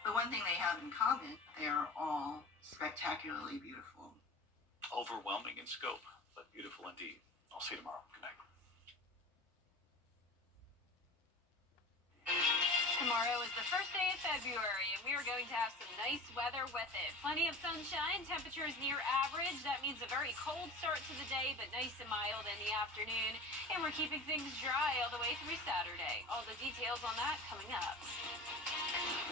The one thing they have in common, they are all spectacularly beautiful. Overwhelming in scope, but beautiful indeed. I'll see you tomorrow. Good night. Tomorrow is the first day of February, and we are going to have some nice weather with it. Plenty of sunshine, temperatures near average. That means a very cold start to the day, but nice and mild in the afternoon. And we're keeping things dry all the way through Saturday. All the details on that coming up.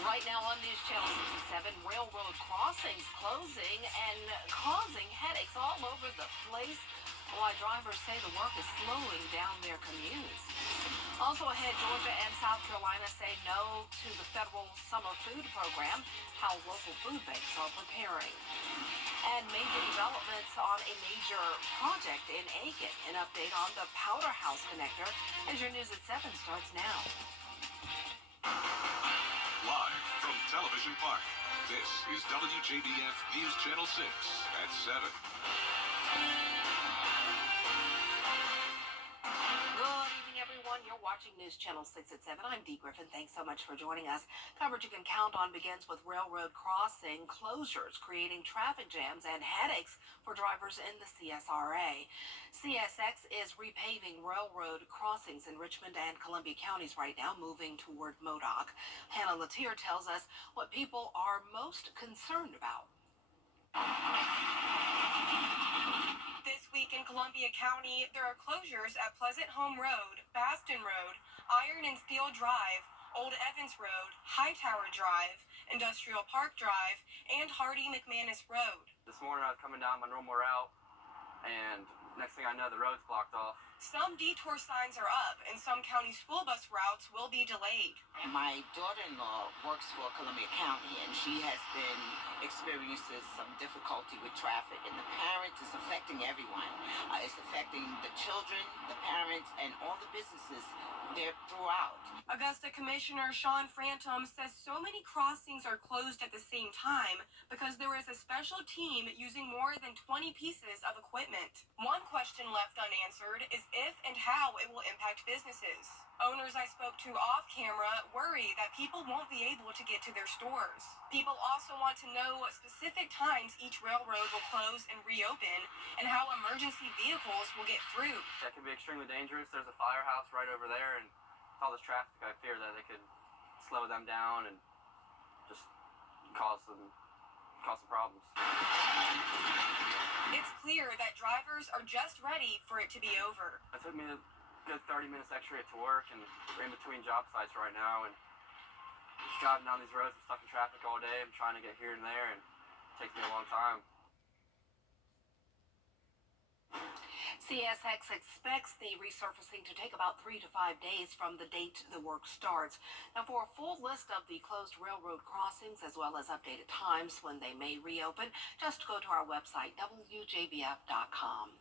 Right now on News Channel 67, railroad crossings closing and causing headaches all over the place, while drivers say the work is slowing down their commutes. Also ahead, Georgia and South Carolina say no to the federal summer food program, how local food banks are preparing. And major developments on a major project in Aiken. An update on the Powder House connector as your News at 7 starts now. Live from Television Park, this is WJBF News Channel 6 at 7. Good evening, everyone. You're watching News Channel 6 at 7. I'm Dee Griffin. Thanks so much for joining us. Coverage you can count on begins with railroad crossing closures, creating traffic jams and headaches for drivers in the CSRA. CSX is repaving railroad crossings in Richmond and Columbia counties right now, moving toward Modoc. Hannah Latier tells us what people are most concerned about. This week in Columbia County, there are closures at Pleasant Home Road, Baston Road, Iron and Steel Drive, Old Evans Road, Hightower Drive, Industrial Park Drive, and Hardy McManus Road. This morning I was coming down my normal route, and next thing I know, the road's blocked off. Some detour signs are up, and some county school bus routes will be delayed. My daughter-in-law works for Columbia County, and she has been experiencing some difficulty with traffic, and the parents is affecting everyone. It's affecting the children, the parents, and all the businesses there throughout. Augusta Commissioner Sean Frantum says so many crossings are closed at the same time because there is a special team using more than 20 pieces of equipment. One question left unanswered is if and how it will impact businesses. Owners I spoke to off camera worry that people won't be able to get to their stores. People also want to know specific times each railroad will close and reopen and how emergency vehicles will get through. That could be extremely dangerous. There's a firehouse right over there, and with all this traffic, I fear that it could slow them down and just cause some problems. It's clear that drivers are just ready for it to be over. It took me a good 30 minutes extra to get to work, and we're in between job sites right now, and just driving down these roads, I'm stuck in traffic all day. I'm trying to get here and there, and it takes me a long time. CSX expects the resurfacing to take about 3 to 5 days from the date the work starts. Now, for a full list of the closed railroad crossings, as well as updated times when they may reopen, just go to our website, WJBF.com.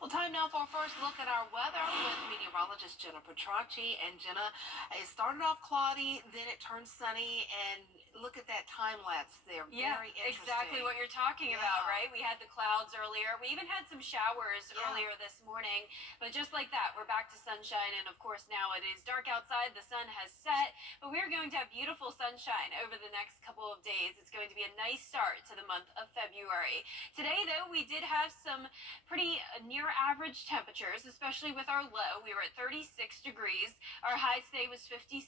Well, time now for a first look at our weather with meteorologist Jenna Petracci. And Jenna, it started off cloudy, then it turned sunny, and look at that time lapse there. Yeah, Very interesting. exactly what you're talking about, right? We had the clouds earlier. We even had some showers earlier this morning. But just like that, we're back to sunshine. And of course, now it is dark outside. The sun has set. But we're going to have beautiful sunshine over the next couple of days. It's going to be a nice start to the month of February. Today, though, we did have some pretty near average temperatures, especially with our low. We were at 36 degrees. Our high today was 57,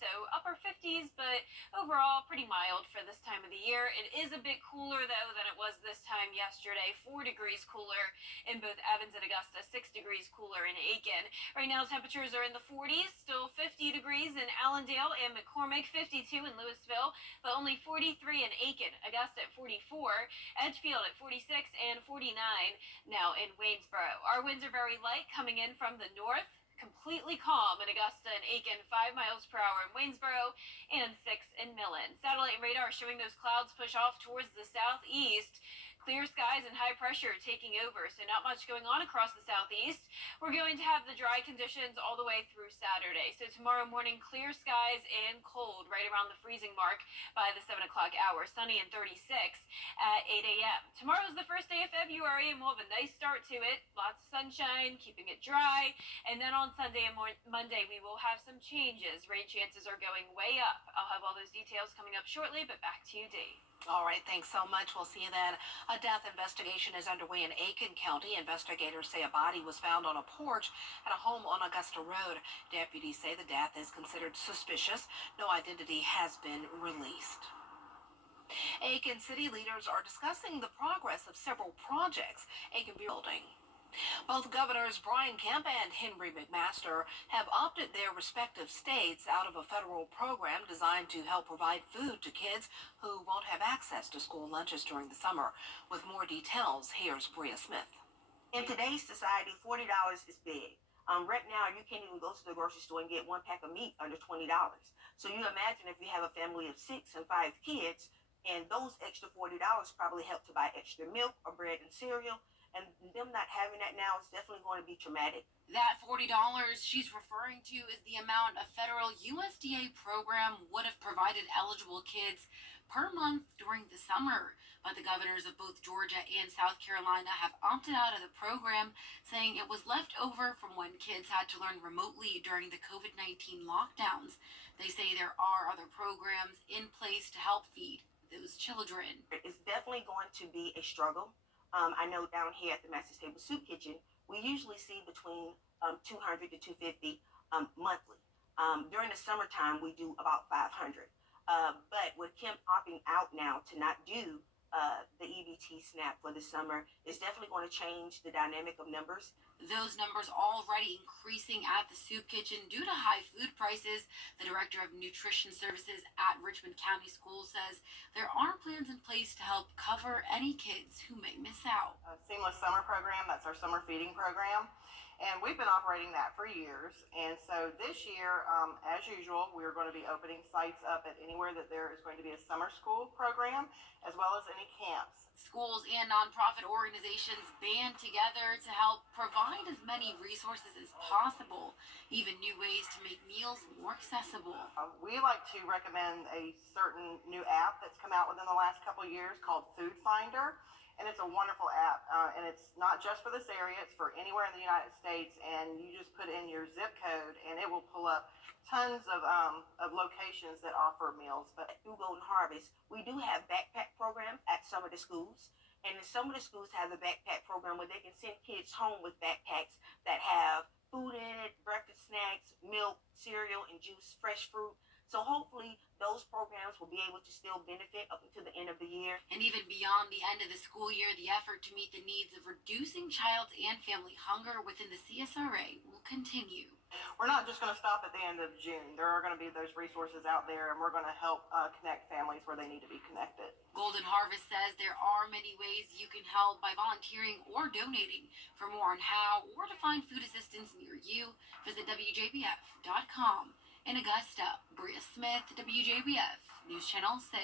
so upper 50s, but overall pretty mild for this time of the year. It is a bit cooler, though, than it was this time yesterday. 4 degrees cooler in both Evans and Augusta, 6 degrees cooler in Aiken. Right now, temperatures are in the 40s, still 50 degrees in Allendale and McCormick, 52 in Louisville, but only 43 in Aiken, Augusta at 44, Edgefield at 46, and 49 now in Waynesboro. Our winds are very light coming in from the north. Completely calm in Augusta and Aiken, 5 miles per hour in Waynesboro, and 6 in Millen. Satellite and radar showing those clouds push off towards the southeast. Clear skies and high pressure taking over, so not much going on across the southeast. We're going to have the dry conditions all the way through Saturday. So tomorrow morning, clear skies and cold right around the freezing mark by the 7 o'clock hour. Sunny and 36 at 8 a.m. Tomorrow's the first day of February, and we'll have a nice start to it. Lots of sunshine, keeping it dry. And then on Sunday and Monday, we will have some changes. Rain chances are going way up. I'll have all those details coming up shortly, but back to you, Dee. All right, thanks so much. We'll see you then. A death investigation is underway in Aiken County. Investigators say a body was found on a porch at a home on Augusta Road. Deputies say the death is considered suspicious. No identity has been released. Aiken city leaders are discussing the progress of several projects Aiken building. Both Governors Brian Kemp and Henry McMaster have opted their respective states out of a federal program designed to help provide food to kids who won't have access to school lunches during the summer. With more details, here's Bria Smith. In today's society, $40 is big. Right now, you can't even go to the grocery store and get one pack of meat under $20. So you imagine if you have a family of 6 and 5 kids, and those extra $40 probably help to buy extra milk or bread and cereal. And them not having that now is definitely going to be traumatic. That $40 she's referring to is the amount a federal USDA program would have provided eligible kids per month during the summer. But the governors of both Georgia and South Carolina have opted out of the program, saying it was left over from when kids had to learn remotely during the COVID-19 lockdowns. They say there are other programs in place to help feed those children. It's definitely going to be a struggle. I know down here at the Master's Table Soup Kitchen, we usually see between 200 to 250 monthly. During the summertime, we do about 500. But with Kim opting out now to not do the EBT SNAP for the summer, is definitely going to change the dynamic of numbers. Those numbers already increasing at the soup kitchen due to high food prices. The director of nutrition services at Richmond County Schools says there are plans in place to help cover any kids who may miss out. A seamless summer program, that's our summer feeding program. And we've been operating that for years. And so this year, as usual, we're going to be opening sites up at anywhere that there is going to be a summer school program, as well as any camps. Schools and nonprofit organizations band together to help provide as many resources as possible, even new ways to make meals more accessible. We like to recommend a certain new app that's come out within the last couple of years called Food Finder. And it's a wonderful app, and it's not just for this area, it's for anywhere in the United States, and you just put in your zip code, and it will pull up tons of locations that offer meals. But through Golden Harvest, we do have backpack programs at some of the schools, and some of the schools have a backpack program where they can send kids home with backpacks that have food in it, breakfast snacks, milk, cereal, and juice, fresh fruit. So hopefully those programs will be able to still benefit up until the end of the year. And even beyond the end of the school year, the effort to meet the needs of reducing child and family hunger within the CSRA will continue. We're not just going to stop at the end of June. There are going to be those resources out there, and we're going to help connect families where they need to be connected. Golden Harvest says there are many ways you can help by volunteering or donating. For more on how or to find food assistance near you, visit WJBF.com. In Augusta, Bria Smith, WJBF, News Channel 6.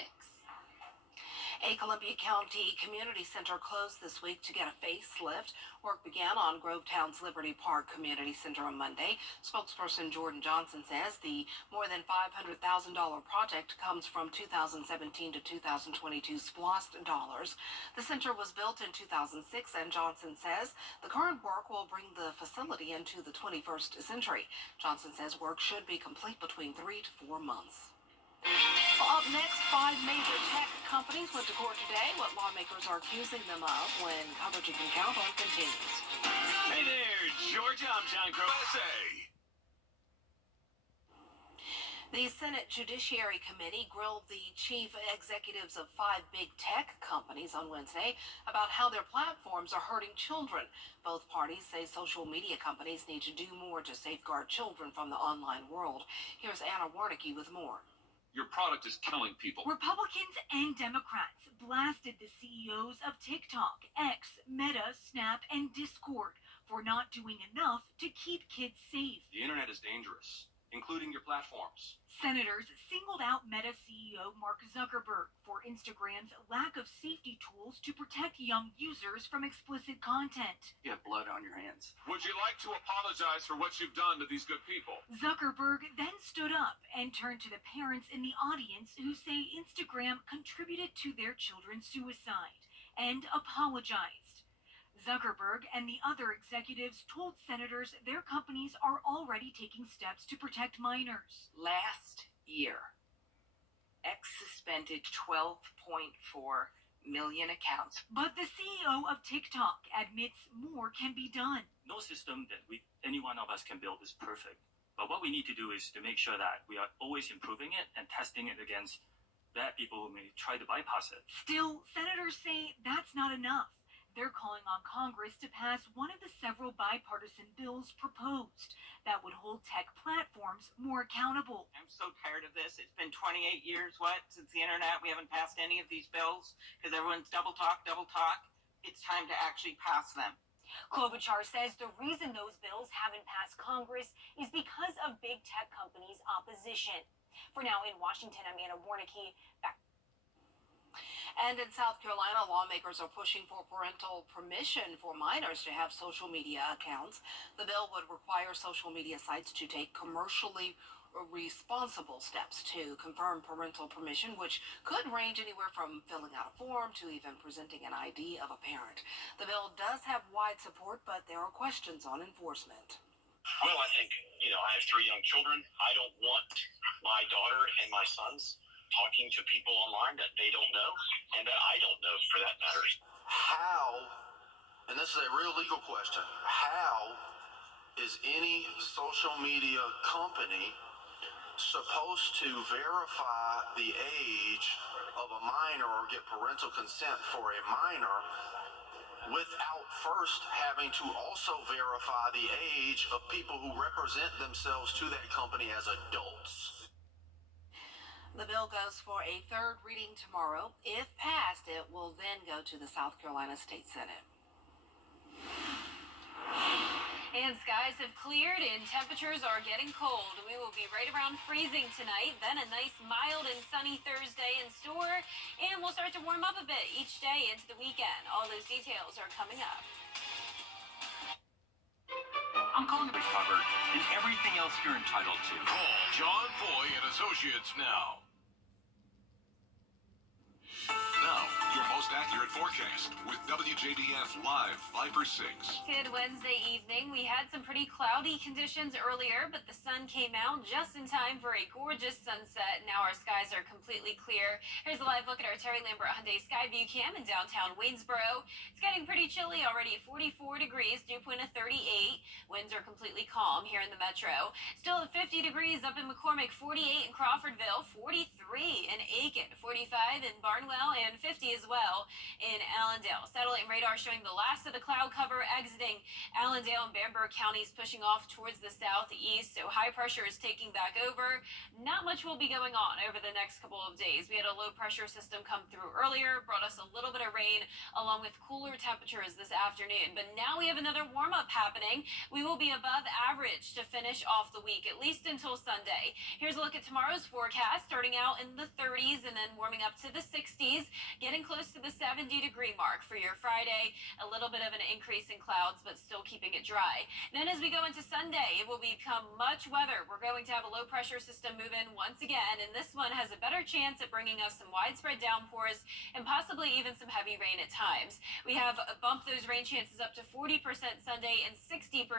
A Columbia County Community Center closed this week to get a facelift. Work began on Grovetown's Liberty Park Community Center on Monday. Spokesperson Jordan Johnson says the more than $500,000 project comes from 2017 to 2022 SPLOST dollars. The center was built in 2006, and Johnson says the current work will bring the facility into the 21st century. Johnson says work should be complete between 3 to 4 months. Well, up next, 5 major tech companies went to court today. What lawmakers are accusing them of when coverage you can count on continues. Hey there, Georgia. I'm John Crow. USA. The Senate Judiciary Committee grilled the chief executives of 5 big tech companies on Wednesday about how their platforms are hurting children. Both parties say social media companies need to do more to safeguard children from the online world. Here's Anna Warnicki with more. Your product is killing people. Republicans and Democrats blasted the CEOs of TikTok, X, Meta, Snap, and Discord for not doing enough to keep kids safe. The internet is dangerous. including your platforms. Senators singled out Meta CEO Mark Zuckerberg for Instagram's lack of safety tools to protect young users from explicit content. You have blood on your hands. Would you like to apologize for what you've done to these good people? Zuckerberg then stood up and turned to the parents in the audience who say Instagram contributed to their children's suicide and apologized. Zuckerberg and the other executives told senators their companies are already taking steps to protect minors. Last year, X suspended 12.4 million accounts. But the CEO of TikTok admits more can be done. No system that any one of us can build is perfect. But what we need to do is to make sure that we are always improving it and testing it against bad people who may try to bypass it. Still, senators say that's not enough. They're calling on Congress to pass one of the several bipartisan bills proposed that would hold tech platforms more accountable. I'm so tired of this. It's been 28 years, since the internet. We haven't passed any of these bills because everyone's double talk. It's time to actually pass them. Klobuchar says the reason those bills haven't passed Congress is because of big tech companies' opposition. For now, in Washington, I'm Anna Warnicki. Back. And in South Carolina, lawmakers are pushing for parental permission for minors to have social media accounts. The bill would require social media sites to take commercially responsible steps to confirm parental permission, which could range anywhere from filling out a form to even presenting an ID of a parent. The bill does have wide support, but there are questions on enforcement. Well, I think, I have 3 young children. I don't want my daughter and my sons talking to people online that they don't know and that I don't know, for that matter. How, and this is a real legal question, how is any social media company supposed to verify the age of a minor or get parental consent for a minor without first having to also verify the age of people who represent themselves to that company as adults? The bill goes for a third reading tomorrow. If passed, it will then go to the South Carolina State Senate. And skies have cleared and temperatures are getting cold. We will be right around freezing tonight, then a nice mild and sunny Thursday in store, and we'll start to warm up a bit each day into the weekend. All those details are coming up. I'm calling to be covered and everything else you're entitled to. Call John Foy and Associates now. Now, your most accurate forecast with WJBF Live Viper 6. Good Wednesday evening. We had some pretty cloudy conditions earlier, but the sun came out just in time for a gorgeous sunset. Now our skies are completely clear. Here's a live look at our Terry Lambert Hyundai Skyview Cam in downtown Waynesboro. It's getting pretty chilly already, 44 degrees, dew point of 38. Winds are completely calm here in the metro. Still at 50 degrees up in McCormick, 48 in Crawfordville, 43 in Aiken, 45 in Barnwell, and 50 as well in Allendale. Satellite and radar showing the last of the cloud cover exiting Allendale and Bamberg counties, pushing off towards the southeast. So high pressure is taking back over. Not much will be going on over the next couple of days. We had a low pressure system come through earlier, brought us a little bit of rain along with cooler temperatures this afternoon. But now we have another warm up happening. We will be above average to finish off the week, at least until Sunday. Here's a look at tomorrow's forecast, starting out in the 30s and then warming up to the 60s. Getting close to the 70-degree mark for your Friday. A little bit of an increase in clouds, but still keeping it dry. Then as we go into Sunday, it will become much weather. We're going to have a low pressure system move in once again, and this one has a better chance at bringing us some widespread downpours and possibly even some heavy rain at times. We have bumped those rain chances up to 40% Sunday and 60%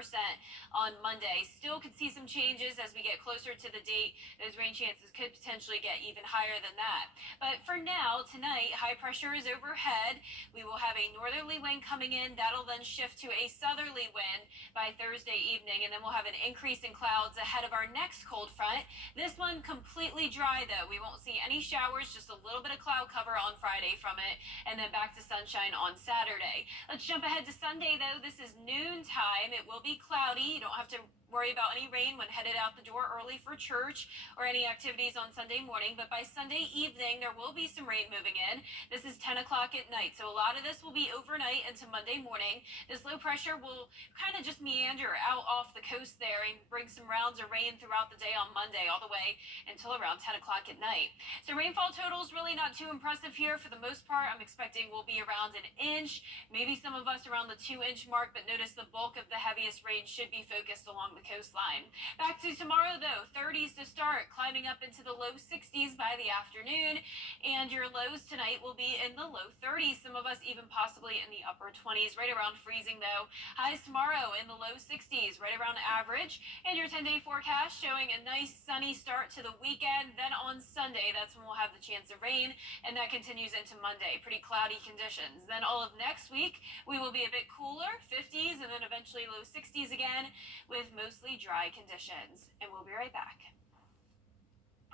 on Monday. Still could see some changes as we get closer to the date. Those rain chances could potentially get even higher than that. But for now, tonight, high pressure is overhead. We will have a northerly wind coming in. That'll then shift to a southerly wind by Thursday evening, and then we'll have an increase in clouds ahead of our next cold front. This one completely dry, though. We won't see any showers, just a little bit of cloud cover on Friday from it, and then back to sunshine on Saturday. Let's jump ahead to Sunday, though. This is noon time. It will be cloudy. You don't have to worry about any rain when headed out the door early for church or any activities on Sunday morning, but by Sunday evening, there will be some rain moving in. This is 10 o'clock at night, so a lot of this will be overnight into Monday morning. This low pressure will kind of just meander out off the coast there and bring some rounds of rain throughout the day on Monday, all the way until around 10 o'clock at night. So rainfall totals really not too impressive here. For the most part, I'm expecting we'll be around an inch, maybe some of us around the 2-inch mark, but notice the bulk of the heaviest rain should be focused along the coastline. Back to tomorrow though, 30s to start, climbing up into the low 60s by the afternoon, and your lows tonight will be in the low 30s, some of us even possibly in the upper 20s, right around freezing though. Highs tomorrow in the low 60s, right around average, and your 10-day forecast showing a nice sunny start to the weekend. Then on Sunday, that's when we'll have the chance of rain, and that continues into Monday, pretty cloudy conditions. Then all of next week, we will be a bit cooler, 50s, and then eventually low 60s again, with mostly dry conditions. And we'll be right back.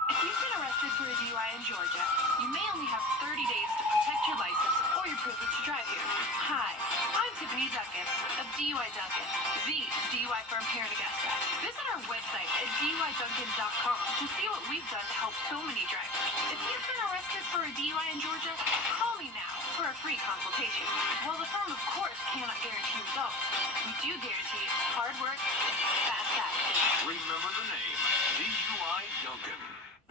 If you've been arrested for a DUI in Georgia, you may only have 30 days to protect your license or your privilege to drive here. Hi, I'm Tiffany Duncan of DUI Duncan, the DUI firm here in Augusta. Visit our website at DUIDuncan.com to see what we've done to help so many drivers. If you've been arrested for a DUI in Georgia, call me now for a free consultation. While the firm, of course, cannot guarantee results, we do guarantee hard work and fast action. Remember the name, DUI Duncan.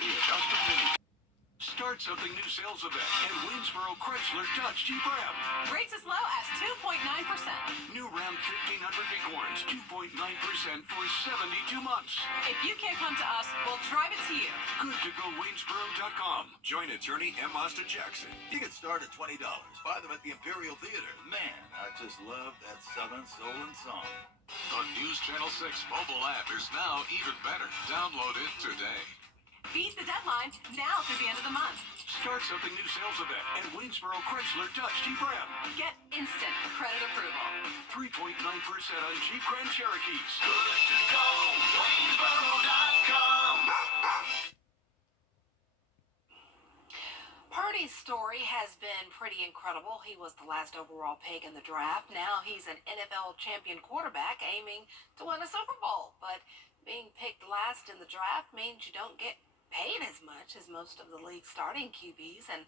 The Augusta Mini. Start something new sales event at Waynesboro Chrysler Dodge Jeep Ram. Rates as low as 2.9%. New Ram 1500 Bighorns, 2.9% for 72 months. If you can't come to us, we'll drive it to you. Good to go Waynesboro.com. Join attorney M. Master Jackson. Tickets start at $20. Buy them at the Imperial Theater. Man, I just love that Southern soul and song. The News Channel 6 mobile app is now even better. Download it today. Beat the deadline now through the end of the month. Start something new sales event at Waynesboro Chrysler Dodge Jeep Ram. Get instant credit approval. 3.9% on Jeep Grand Cherokees. Good to go. Waynesboro.com. Purdy's story has been pretty incredible. He was the last overall pick in the draft. Now he's an NFL champion quarterback aiming to win a Super Bowl. But being picked last in the draft means you don't get paid as much as most of the league's starting QBs, and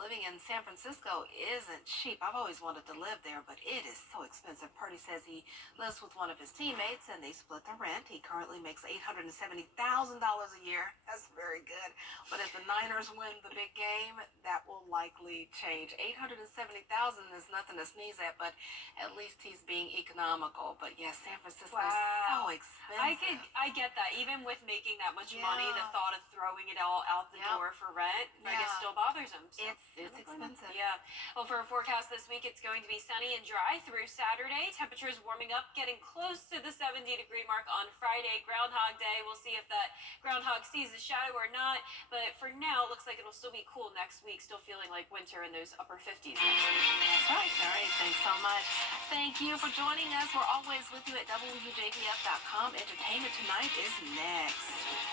living in San Francisco isn't cheap. I've always wanted to live there, but it is so expensive. Purdy says he lives with one of his teammates, and they split the rent. He currently makes $870,000 a year. That's very good. But if the Niners win the big game, that will likely change. $870,000 is nothing to sneeze at, but at least he's being economical. But yes, San Francisco is so expensive. I get that. Even with making that much money, the thought of throwing it all out the door for rent, I guess, still bothers him. So. It's expensive. Yeah. Well, for a forecast this week, it's going to be sunny and dry through Saturday. Temperatures warming up, getting close to the 70-degree mark on Friday, Groundhog Day. We'll see if that groundhog sees a shadow or not. But for now, it looks like it'll still be cool next week. Still feeling like winter in those upper 50s next week. That's right. All right. Thanks so much. Thank you for joining us. We're always with you at WJBF.com. Entertainment Tonight is next.